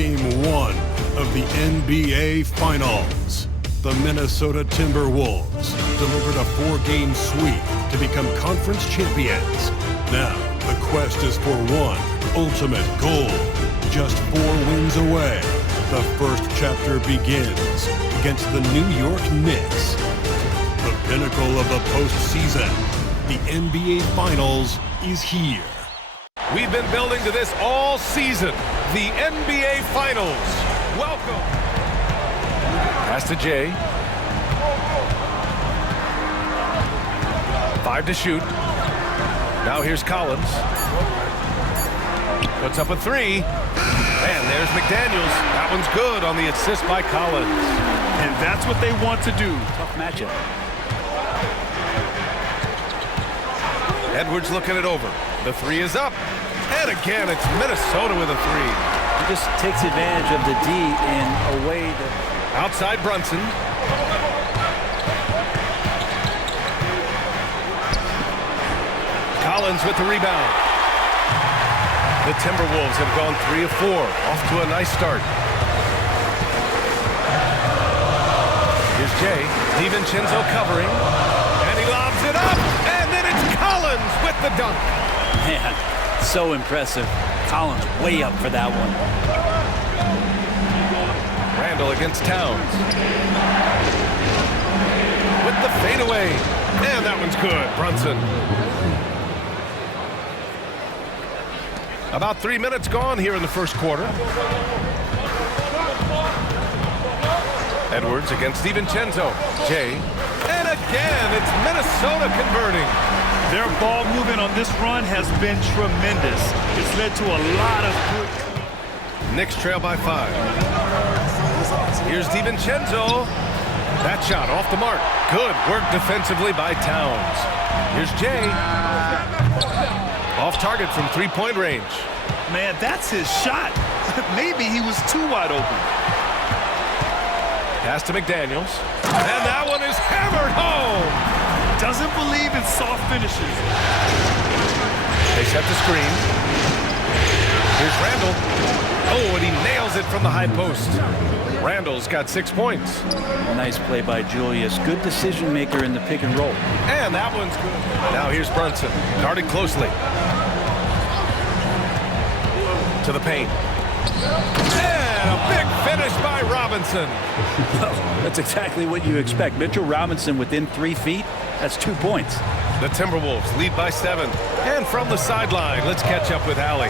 Game 1 of the NBA Finals. The Minnesota Timberwolves delivered a 4-game sweep to become conference champions. Now, the quest is for one ultimate goal. Just 4 wins away. The first chapter begins against the New York Knicks. The pinnacle of the postseason, the NBA Finals, is here. We've been building to this all season. The NBA Finals. Welcome. Pass to Jay. 5 to shoot. Now here's Collins. Puts up a 3. And there's McDaniels. That one's good on the assist by Collins. And that's what they want to do. Tough matchup. Edwards looking it over. The 3 is up. And again, it's Minnesota with a 3. He just takes advantage of the D in a way that... Outside Brunson. Collins with the rebound. The Timberwolves have gone 3 of 4. Off to a nice start. Here's Jay. DiVincenzo covering. And he lobs it up. And then it's Collins with the dunk. Man, so impressive. Collins way up for that one. Randall against Towns. With the fadeaway. And that one's good. Brunson. About 3 minutes gone here in the first quarter. Edwards against DiVincenzo. Jay. And again, it's Minnesota converting. Their ball movement on this run has been tremendous. It's led to a lot of good... Knicks trail by 5. Here's DiVincenzo. That shot off the mark. Good work defensively by Towns. Here's Jay. Off target from 3-point range. Man, that's his shot. Maybe he was too wide open. Pass to McDaniels. And that one is hammered home. Doesn't believe in soft finishes. They set the screen. Here's Randall. Oh, and he nails it from the high post. Randall's got 6 points. Nice play by Julius. Good decision maker in the pick and roll. And that one's good. Now here's Brunson. Guarded closely. To the paint. And a big finish by Robinson. Well, that's exactly what you expect. Mitchell Robinson within 3 feet. That's 2 points. The Timberwolves lead by 7. And from the sideline, let's catch up with Allie.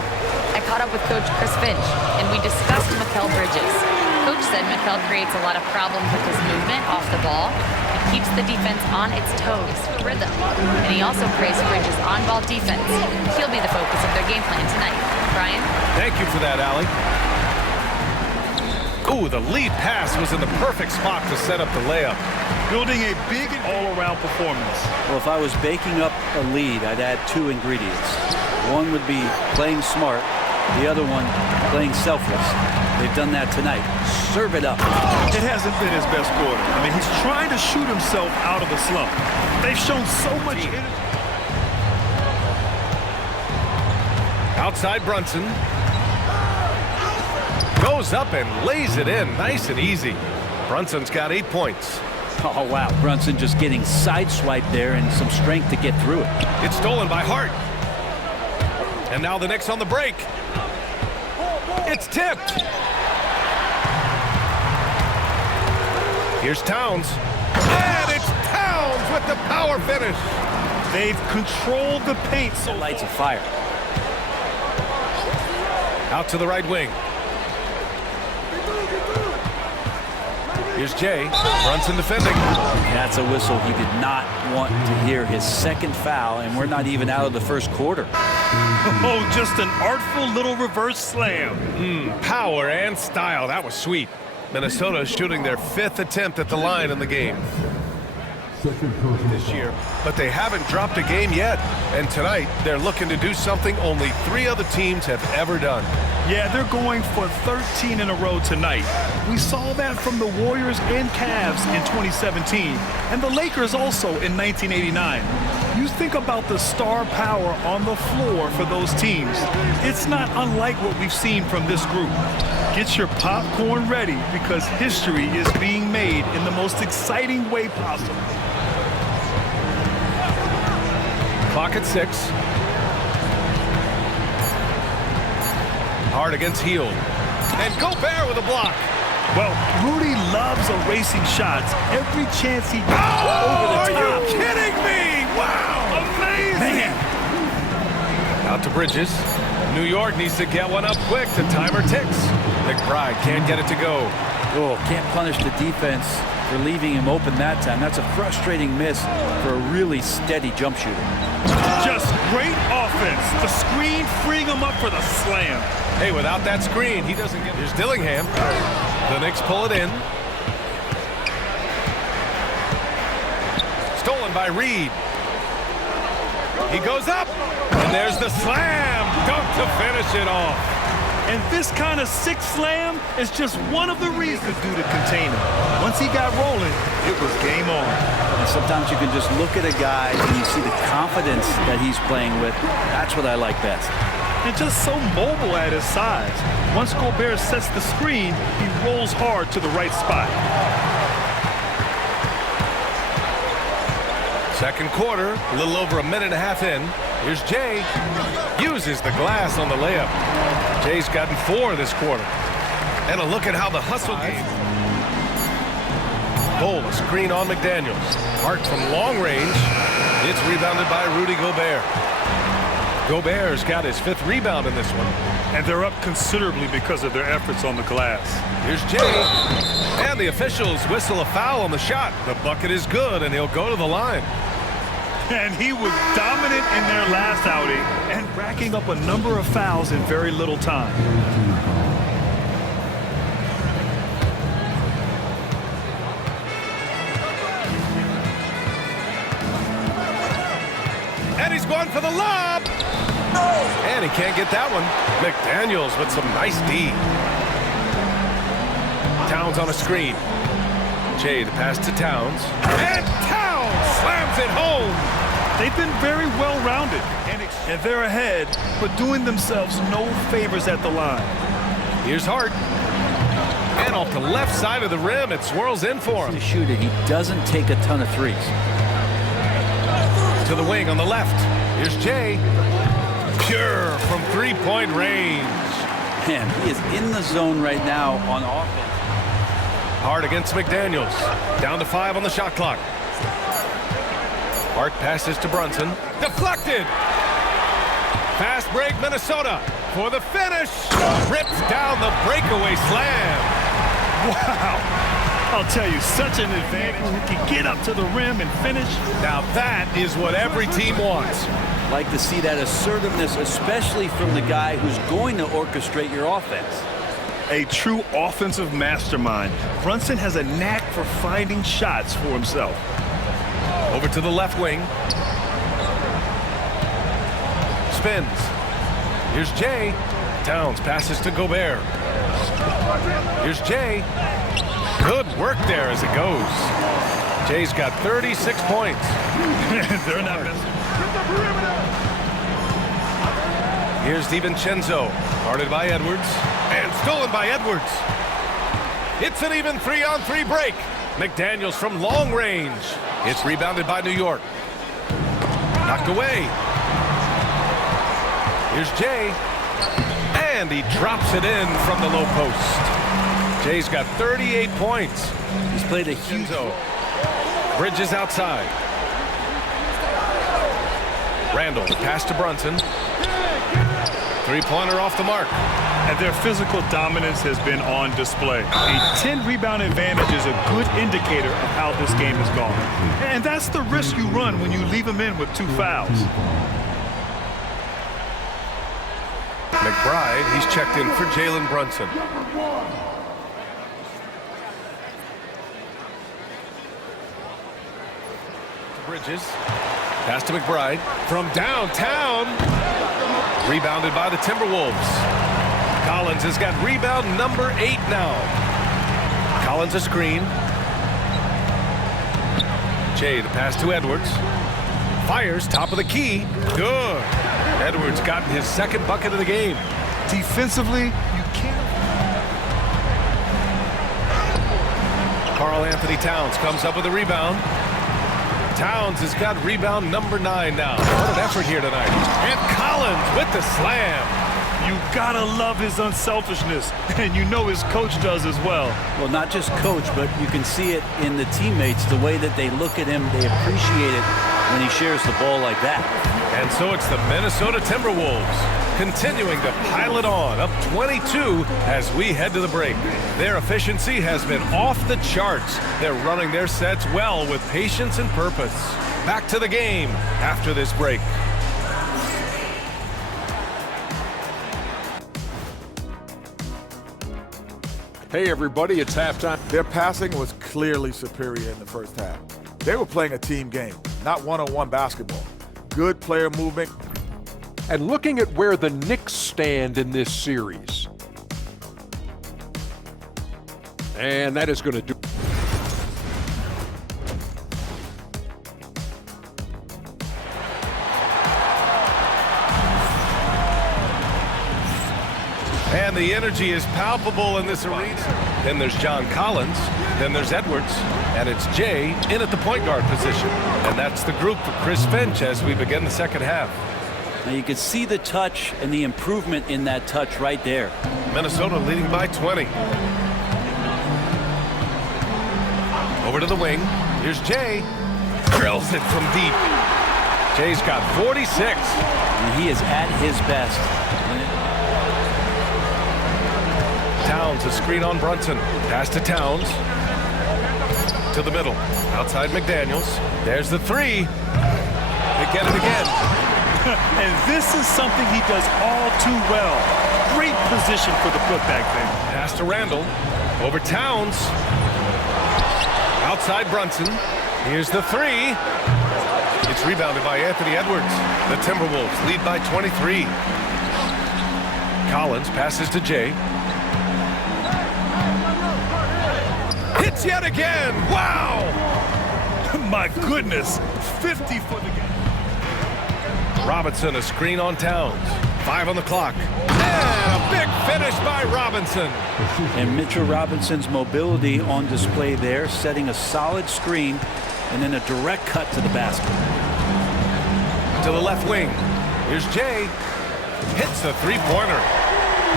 I caught up with Coach Chris Finch, and we discussed Mikal Bridges. Coach said Mikal creates a lot of problems with his movement off the ball. He keeps the defense on its toes, rhythm. And he also praised Bridges' on-ball defense. He'll be the focus of their game plan tonight. Brian? Thank you for that, Allie. Ooh, the lead pass was in the perfect spot to set up the layup. Building a big and all-around performance. Well, if I was baking up a lead, I'd add 2 ingredients. One would be playing smart. The other one, playing selfless. They've done that tonight. Serve it up. It hasn't been his best quarter. I mean, he's trying to shoot himself out of a slump. They've shown so much energy. Outside Brunson. Goes up and lays it in nice and easy. Brunson's got 8 points. Oh, wow. Brunson just getting sideswiped there and some strength to get through it. It's stolen by Hart. And now the Knicks on the break. It's tipped. Here's Towns. And it's Towns with the power finish. They've controlled the paint. So lights a fire. Out to the right wing. Here's Jay. Brunson defending. That's a whistle he did not want to hear. His second foul, and we're not even out of the first quarter. Oh, just an artful little reverse slam. Power and style. That was sweet. Minnesota shooting their 5th attempt at the line in the game this year. But they haven't dropped a game yet. And tonight, they're looking to do something only 3 other teams have ever done. Yeah, they're going for 13 in a row tonight. We saw that from the Warriors and Cavs in 2017, and the Lakers also in 1989. you think about the star power on the floor for those teams, it's not unlike what we've seen from this group. Get your popcorn ready because history is being made in the most exciting way possible. Clock at 6. Hard against Hield. And Gobert with a block. Well, Rudy loves erasing shots every chance he gets over the top. Are you kidding me? Wow! Amazing! Man. Out to Bridges. New York needs to get one up quick. The timer ticks. McBride can't get it to go. Oh, can't punish the defense for leaving him open that time. That's a frustrating miss for a really steady jump shooter. Just great offense. The screen freeing him up for the slam. Hey, without that screen, he doesn't get... Here's Dillingham. The Knicks pull it in. Stolen by Reed. He goes up. And there's the slam. Dunk to finish it off. And this kind of sick slam is just one of the reasons he could do to contain him. Once he got rolling, it was game on. And sometimes you can just look at a guy and you see the confidence that he's playing with. That's what I like best. And just so mobile at his size. Once Gobert sets the screen, he rolls hard to the right spot. Second quarter, a little over a minute and a half in. Here's Jay. Uses the glass on the layup. Jay's gotten 4 this quarter. And a look at how the hustle game. Bull, a screen on McDaniels. Hart from long range. It's rebounded by Rudy Gobert. Gobert's got his 5th rebound in this one. And they're up considerably because of their efforts on the glass. Here's Jay. And the officials whistle a foul on the shot. The bucket is good, and he'll go to the line. And he was dominant in their last outing and racking up a number of fouls in very little time. And he's going for the lob. And he can't get that one. McDaniels with some nice D. Towns on a screen. Jay, the pass to Towns. And Towns slams it home. They've been very well-rounded, and they're ahead, but doing themselves no favors at the line. Here's Hart. And off the left side of the rim, it swirls in for him. To shoot it, he doesn't take a ton of threes. To the wing on the left. Here's Jay. Pure from three-point range. Man, he is in the zone right now on offense. Hart against McDaniels. Down to 5 on the shot clock. Hart passes to Brunson. Deflected. Fast break, Minnesota. For the finish. Rips down the breakaway slam. Wow. I'll tell you, such an advantage. He can get up to the rim and finish. Now that is what every team wants. Like to see that assertiveness, especially from the guy who's going to orchestrate your offense. A true offensive mastermind. Brunson has a knack for finding shots for himself. Over to the left wing. Spins. Here's Jay. Towns passes to Gobert. Here's Jay. Good work there as it goes. Jay's got 36 points. They're not missing. Here's DiVincenzo. Guarded by Edwards. And stolen by Edwards. It's an even 3-on-3 break. McDaniels from long range. It's rebounded by New York. Knocked away. Here's Jay. And he drops it in from the low post. Jay's got 38 points. He's played a huge... Bridges outside. Randall, pass to Brunson. Three-pointer off the mark. And their physical dominance has been on display. A 10-rebound advantage is a good indicator of how this game has gone. And that's the risk you run when you leave them in with 2 fouls. McBride, he's checked in for Jalen Brunson. Bridges. Pass to McBride. From downtown. Rebounded by the Timberwolves. Collins has got rebound number 8 now. Collins a screen. Jay, the pass to Edwards. Fires top of the key. Good. Edwards gotten his second bucket of the game. Defensively, you can't. Karl Anthony Towns comes up with a rebound. Towns has got rebound number 9 now. What an effort here tonight. And Collins with the slam. You gotta love his unselfishness, and you know his coach does as well. Well, not just coach, but you can see it in the teammates, the way that they look at him. They appreciate it when he shares the ball like that. And so it's the Minnesota Timberwolves continuing to pile it on, up 22 as we head to the break. Their efficiency has been off the charts. They're running their sets well with patience and purpose. Back to the game after this break. Hey everybody, it's halftime. Their passing was clearly superior in the first half. They were playing a team game, not one-on-one basketball. Good player movement. And looking at where the Knicks stand in this series. And that is going to do. And the energy is palpable in this arena. Then there's John Collins, then there's Edwards, and it's Jay in at the point guard position. And that's the group for Chris Finch as we begin the second half. Now you can see the touch and the improvement in that touch right there. Minnesota leading by 20. Over to the wing. Here's Jay. Drills it from deep. Jay's got 46. And he is at his best. Towns, a screen on Brunson. Pass to Towns. To the middle. Outside McDaniels. There's the three. They get it again. And this is something he does all too well. Great position for the putback there. Pass to Randall. Over Towns. Outside Brunson. Here's the three. It's rebounded by Anthony Edwards. The Timberwolves lead by 23. Collins passes to Jay. Hits yet again. Wow! My goodness. 50 for the game. Robinson, a screen on Towns. 5 on the clock. And a big finish by Robinson. And Mitchell Robinson's mobility on display there, setting a solid screen and then a direct cut to the basket. To the left wing. Here's Jay. Hits the three-pointer.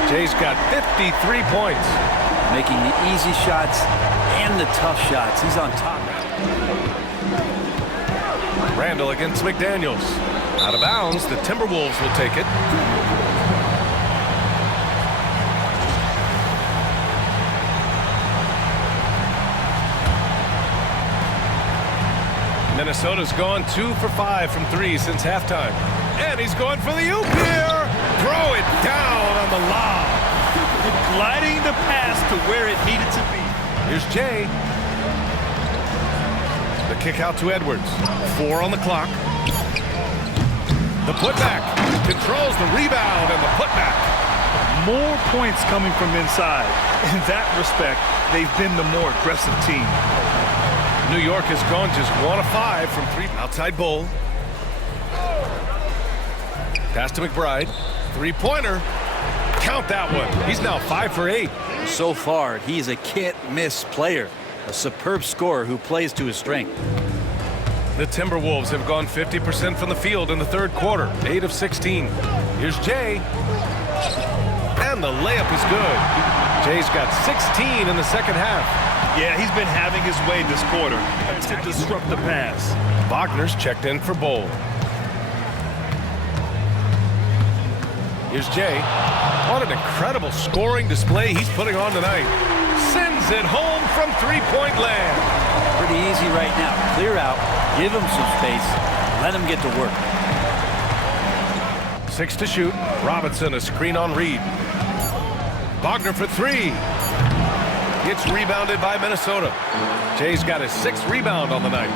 Jay's got 53 points. Making the easy shots and the tough shots. He's on top. Randall against McDaniels. Out of bounds. The Timberwolves will take it. Minnesota's gone 2 for 5 from 3 since halftime. And he's going for the oop here. Throw it down on the lob. Gliding the pass to where it needed to be. Here's Jay. The kick out to Edwards. 4 on the clock. The putback. Controls the rebound and the putback. More points coming from inside. In that respect, they've been the more aggressive team. New York has gone just 1 of 5 from 3. Outside Bull. Pass to McBride. Three-pointer. Count that one. He's now 5 for 8. So far, he's a can't-miss player. A superb scorer who plays to his strength. The Timberwolves have gone 50% from the field in the third quarter. 8 of 16. Here's Jay. And the layup is good. Jay's got 16 in the second half. Yeah, he's been having his way this quarter to disrupt the pass. Wagner's checked in for Bull. Here's Jay. What an incredible scoring display he's putting on tonight. Sends it home from three-point land. Pretty easy right now. Clear out, give him some space, let him get to work. 6 to shoot. Robinson, a screen on Reed. Wagner for 3. It's rebounded by Minnesota. Jay's got his 6th rebound on the night.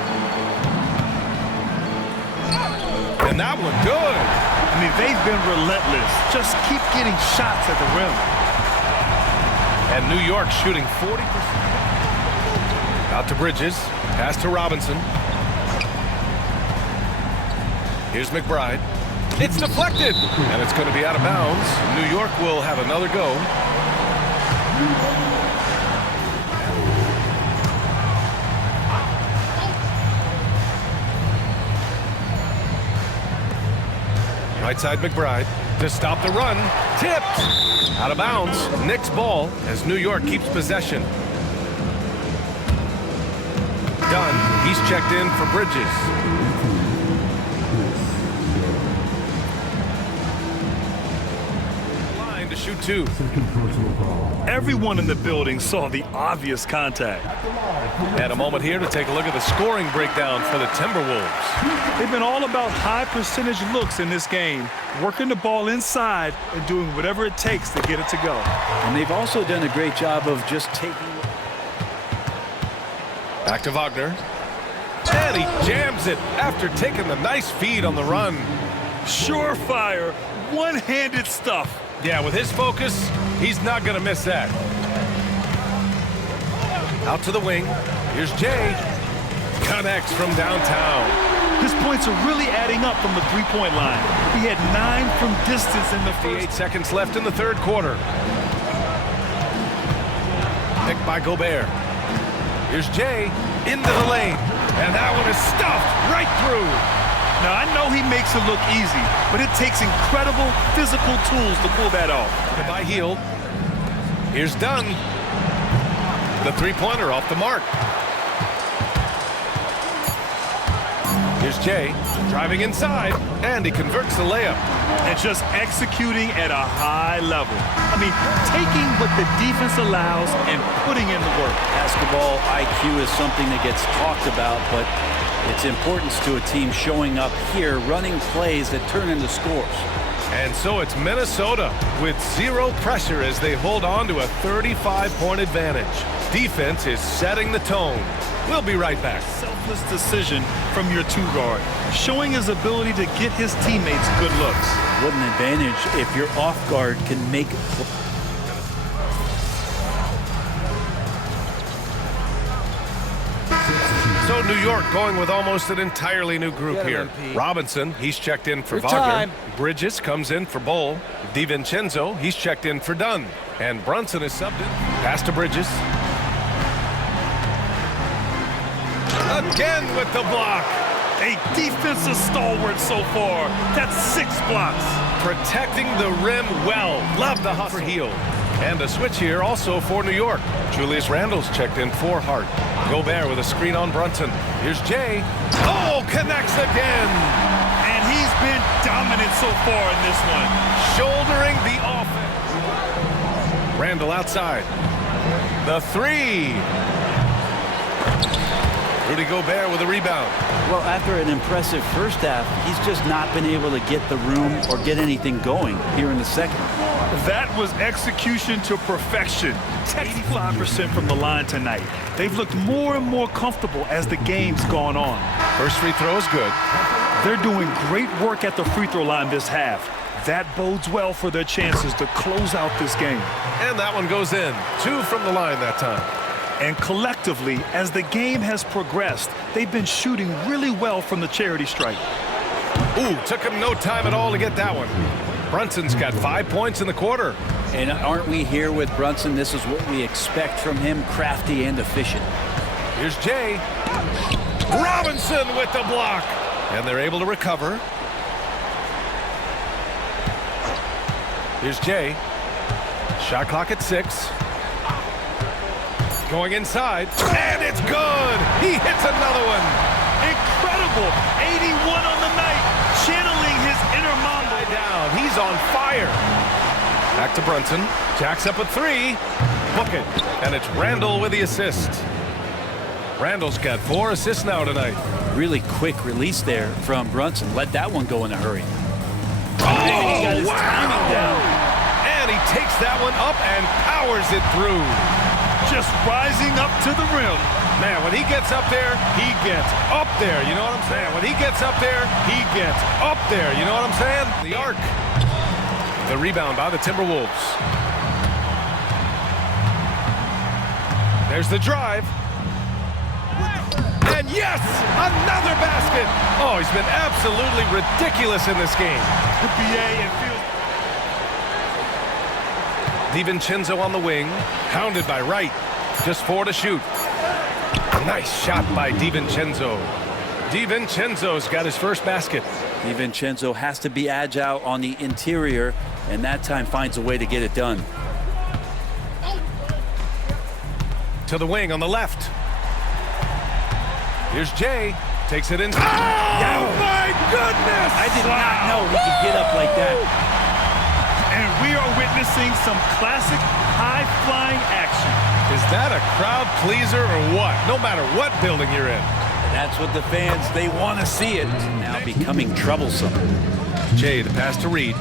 And that one good. I mean, they've been relentless. Just keep getting shots at the rim. And New York shooting 40%. Out to Bridges. Pass to Robinson. Here's McBride. It's deflected, and it's going to be out of bounds. New York will have another go. Right side McBride to stop the run. Tipped. Out of bounds. Knicks ball as New York keeps possession. Dunn. He's checked in for Bridges. Line to shoot two. Everyone in the building saw the obvious contact. And a moment here to take a look at the scoring breakdown for the Timberwolves. They've been all about high percentage looks in this game, working the ball inside and doing whatever it takes to get it to go. And they've also done a great job of just taking... Back to Wagner. And he jams it after taking the nice feed on the run. Surefire, one-handed stuff. Yeah, with his focus, he's not going to miss that. Out to the wing. Here's Jay. Connects from downtown. His points are really adding up from the three-point line. He had 9 from distance in the first. 8 seconds left in the third quarter. Picked by Gobert. Here's Jay into the lane. And that one is stuffed right through. Now, I know he makes it look easy, but it takes incredible physical tools to pull that off. By Hield. Here's Dunn. The three-pointer off the mark. Here's Jay driving inside, and he converts the layup. And just executing at a high level. I mean, taking what the defense allows and putting in the work. Basketball IQ is something that gets talked about, but its importance to a team showing up here, running plays that turn into scores. And so it's Minnesota with zero pressure as they hold on to a 35-point advantage. Defense is setting the tone. We'll be right back. Selfless decision from your two-guard, showing his ability to get his teammates good looks. What an advantage if your off-guard can make... So New York going with almost an entirely new group here. Robinson, he's checked in for Wagner. Bridges comes in for Bull. DiVincenzo, he's checked in for Dunn. And Brunson is subbed in. Pass to Bridges. Again with the block. A defensive stalwart so far. That's 6 blocks. Protecting the rim well. Love the hustle. For Hield. And a switch here also for New York. Julius Randle's checked in for Hart. Gobert with a screen on Brunson. Here's Jay. Oh, connects again. And he's been dominant so far in this one. Shouldering the offense. Randle outside. The three. Rudy Gobert with a rebound. Well, after an impressive first half, he's just not been able to get the room or get anything going here in the second. That was execution to perfection. 85% from the line tonight. They've looked more and more comfortable as the game's gone on. First free throw is good. They're doing great work at the free throw line this half. That bodes well for their chances to close out this game. And that one goes in. 2 from the line that time. And collectively, as the game has progressed, they've been shooting really well from the charity stripe. Ooh, took him no time at all to get that one. Brunson's got 5 points in the quarter. And aren't we here with Brunson? This is what we expect from him, crafty and efficient. Here's Jay. Robinson with the block. And they're able to recover. Here's Jay. Shot clock at 6. Going inside, and it's good! He hits another one! Incredible! 81 on the night, channeling his inner Mamba. Down, he's on fire! Back to Brunson, jacks up a 3, book it, and it's Randle with the assist. Randle's got 4 assists now tonight. Really quick release there from Brunson. Let that one go in a hurry. Oh, he got his timing down. And he takes that one up and powers it through. Just rising up to the rim. Man, when he gets up there, he gets up there. You know what I'm saying? When he gets up there, he gets up there. You know what I'm saying? The arc. The rebound by the Timberwolves. There's the drive. And Yes! Another basket! Oh, he's been absolutely ridiculous in this game. BA and field. DiVincenzo on the wing, hounded by Wright. Just 4 to shoot. A nice shot by DiVincenzo. DiVincenzo's got his first basket. DiVincenzo has to be agile on the interior, and that time finds a way to get it done. To the wing on the left. Here's Jay. Takes it in. Oh, my goodness! I did not know he could get up like that. And we are witnessing some classic high-flying action. Is that a crowd pleaser or what? No matter what building you're in. That's what the fans, they want to see it. Now becoming troublesome. Jay, the pass to Reed.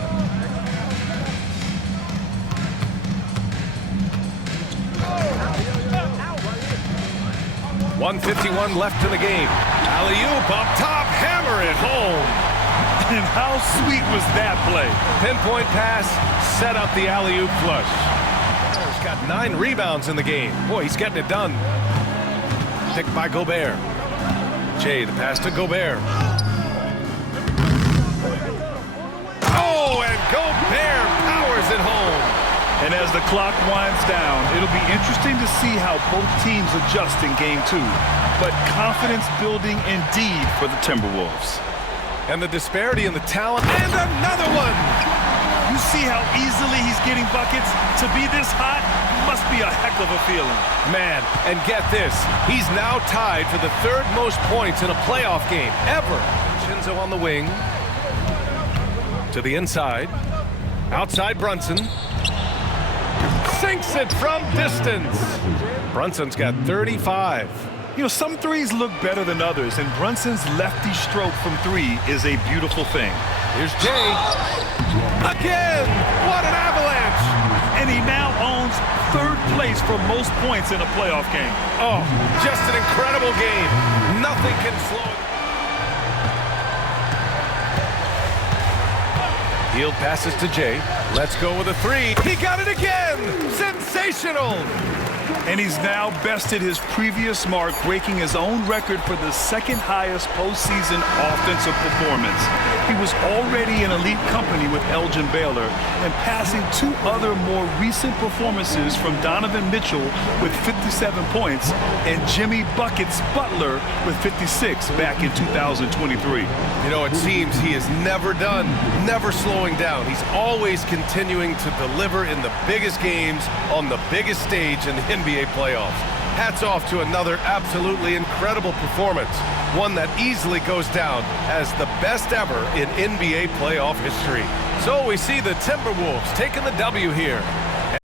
.151 left in the game. Alley-oop up top, hammer it home. And how sweet was that play? Pinpoint pass, set up the alley-oop flush. He's got 9 rebounds in the game. Boy, he's getting it done. Picked by Gobert. Jay, the pass to Gobert. Oh, and Gobert powers it home. And as the clock winds down, it'll be interesting to see how both teams adjust in game 2. But confidence building indeed for the Timberwolves. And the disparity in the talent, and another one! You see how easily he's getting buckets? To be this hot must be a heck of a feeling. Man, and get this, he's now tied for the 3rd most points in a playoff game ever. Chinzo on the wing. To the inside. Outside Brunson. Sinks it from distance. Brunson's got 35. You know, some threes look better than others, and Brunson's lefty stroke from 3 is a beautiful thing. Here's Jay. Again! What an avalanche! And he now owns 3rd place for most points in a playoff game. Oh, just an incredible game. Nothing can slow it. Field passes to Jay. Let's go with a 3. He got it again! Sensational! And he's now bested his previous mark, breaking his own record for the 2nd highest postseason offensive performance. He was already in elite company with Elgin Baylor and passing 2 other more recent performances from Donovan Mitchell with 57 points and Jimmy Buckets Butler with 56 back in 2023. You know, it seems he is never done, never slowing down. He's always continuing to deliver in the biggest games on the biggest stage in the NBA playoffs. Hats off to another absolutely incredible performance, one that easily goes down as the best ever in NBA playoff history. So we see the Timberwolves taking the W here.